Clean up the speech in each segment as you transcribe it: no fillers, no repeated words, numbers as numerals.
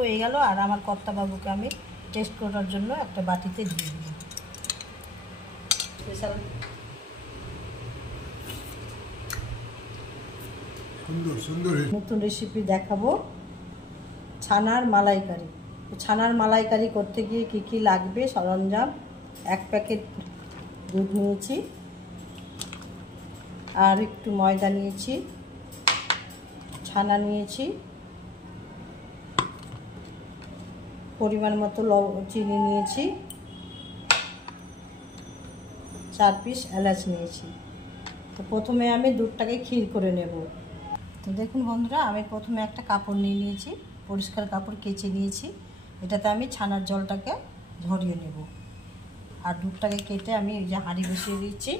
হয়ে গেল। আর আমার কর্তা বাবুকে আমি টেস্ট করার জন্য একটা বাটিতে দিয়ে দেব। স্পেশাল নতুন রেসিপি দেখাবো, ছানার মালাইকারি। ছানার মালাইকারি করতে গিয়ে কি কি লাগবে সরঞ্জাম: 1 প্যাকেট দুধ নিয়েছি, আর একটু ময়দা নিয়েছি, ছানা নিয়েছি, পরিমাণ মতো চিনি নিয়েছি, 4 পিস এলাচ নিয়েছি। তো প্রথমে আমি দুধটাকে ক্ষীর করে নেব। তো দেখুন বন্ধুরা, আমি প্রথমে একটা কাপড় নিয়ে নিয়েছি, পরিষ্কার কাপড় কেচে নিয়েছি। এটাতে আমি ছানার জলটাকে ঝরিয়ে নেব। আর দুধটাকে কেটে আমি এই যে হাঁড়ি বসিয়ে দিচ্ছি।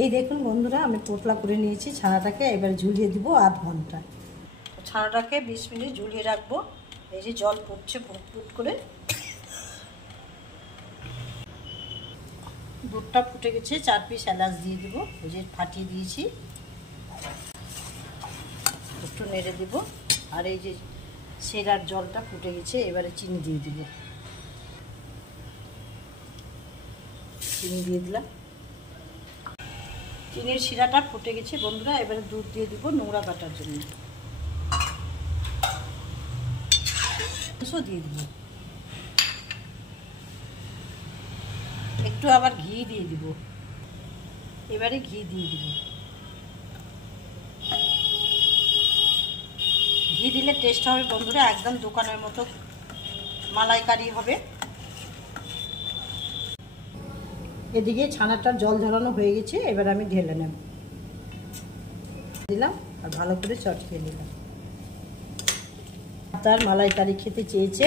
এই দেখুন বন্ধুরা, আমি পোতলা করে নিয়েছি ছানাটাকে। এবার ঝুলিয়ে দিব আধ ঘন্টা। ছানাটাকে 20 মিনিট ঝুলিয়ে রাখবো। এই যে জল পড়ছে ফুট করে, দুধটা ফুটে গেছে। 4 পিস এলাচ দিয়ে দেবো, এই যে ফাটিয়ে দিয়েছি। একটু নেড়ে দেবো। আর এই যে সেরার জলটা ফুটে গেছে, এবারে চিনি দিয়ে দিব। চিনি দিয়ে দিলাম। চিনির শিরাটা ফুটে গেছে বন্ধুরা। এবারে দুধ দিয়ে দিব নোংরা কাটার জন্য। দিয়ে দিব একটু, আবার ঘি দিয়ে দিব। এবারে ঘি দিয়ে দিব। ঘি দিলে টেস্ট হবে বন্ধুরা, একদম দোকানের মতো মালাইকারি হবে। এদিকে ছানাটার জল ঝরানো হয়ে গেছে, এবার আমি ঢেলে নেব। দিলাম আর ভালো করে চটকিয়ে নিলাম। তার মালাইকারি খেতে চেয়েছে,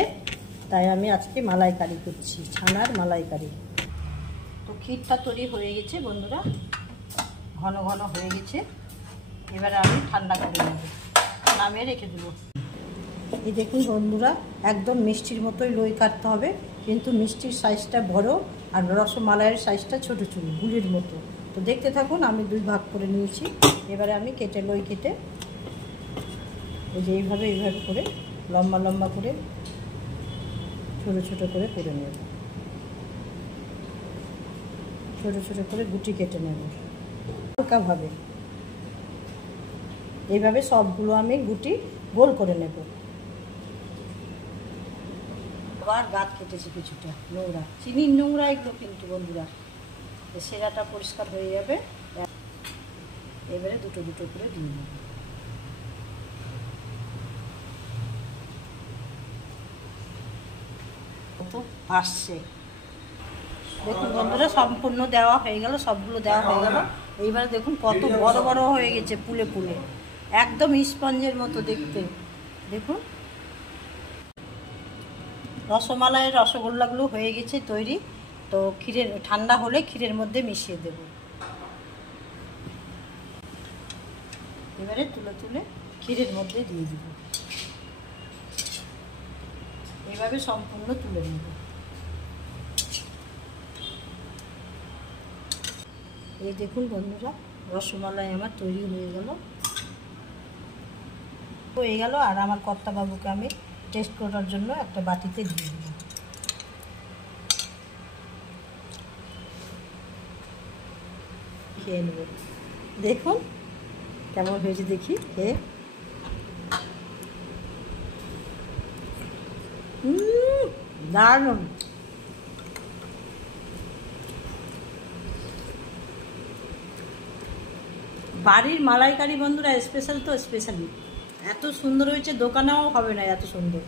তাই আমি আজকে মালাইকারি করছি, ছানার মালাইকারি। তো ক্ষীরটা তৈরি হয়ে গেছে বন্ধুরা, ঘন ঘন হয়ে গেছে। এবারে আমি ঠান্ডা করে নেব, নামিয়ে রেখে দেবো। এই দেখুন বন্ধুরা, একদম মিষ্টির মতোই লই কাটতে হবে, কিন্তু মিষ্টির সাইজটা বড় আর রসমালাইয়ের সাইজটা ছোটো ছোটো, গুলির মতো। তো দেখতে থাকুন, আমি 2 ভাগ করে নিয়েছি। এবারে আমি লই কেটে এই যে এইভাবে করে লম্বা লম্বা করে ছোটো ছোটো করে নেব। ছোটো ছোটো করে গুটি কেটে নেব হালকাভাবে। এইভাবে সবগুলো আমি গুটি গোল করে নেব। আবার গাছ কেটেছি কিছুটা নোংরা, চিনির নোংরা এগুলো কিন্তু বন্ধুরা। সেরাটা পরিষ্কার হয়ে যাবে। এবারে দুটো দুটো করে দিয়ে নেব। আসছে দেখুন বন্ধুরা, সম্পূর্ণ দেওয়া হয়ে গেল, সবগুলো দেওয়া হয়ে গেল। এইবারে দেখুন কত বড় বড় হয়ে গেছে, ফুলে ফুলে একদম স্পঞ্জের মতো দেখতে। দেখুন রসমালাইয়ের রসগোল্লাগুলো হয়ে গেছে তৈরি। তো ক্ষীরের ঠান্ডা হলে ক্ষীরের মধ্যে মিশিয়ে দেব। এবারে তুলে তুলে ক্ষীরের মধ্যে দিয়ে দিব। এইভাবে সম্পূর্ণ তুলে নেব। এই দেখুন বন্ধুরা, রসমালাই আমার তৈরি হয়ে গেল। আর আমার কর্তা বাবুকে আমি টেস্ট করার জন্য একটা বাটিতে দিয়ে দেব। খেয়ে নেব। দেখুন কেমন হয়েছে, দেখি খেয়ে। দারুণ। বাড়ির মালাইকারি বন্ধুরা, স্পেশাল তো স্পেশালি। এত সুন্দর হয়েছে, দোকানেও হবে না এত সুন্দর।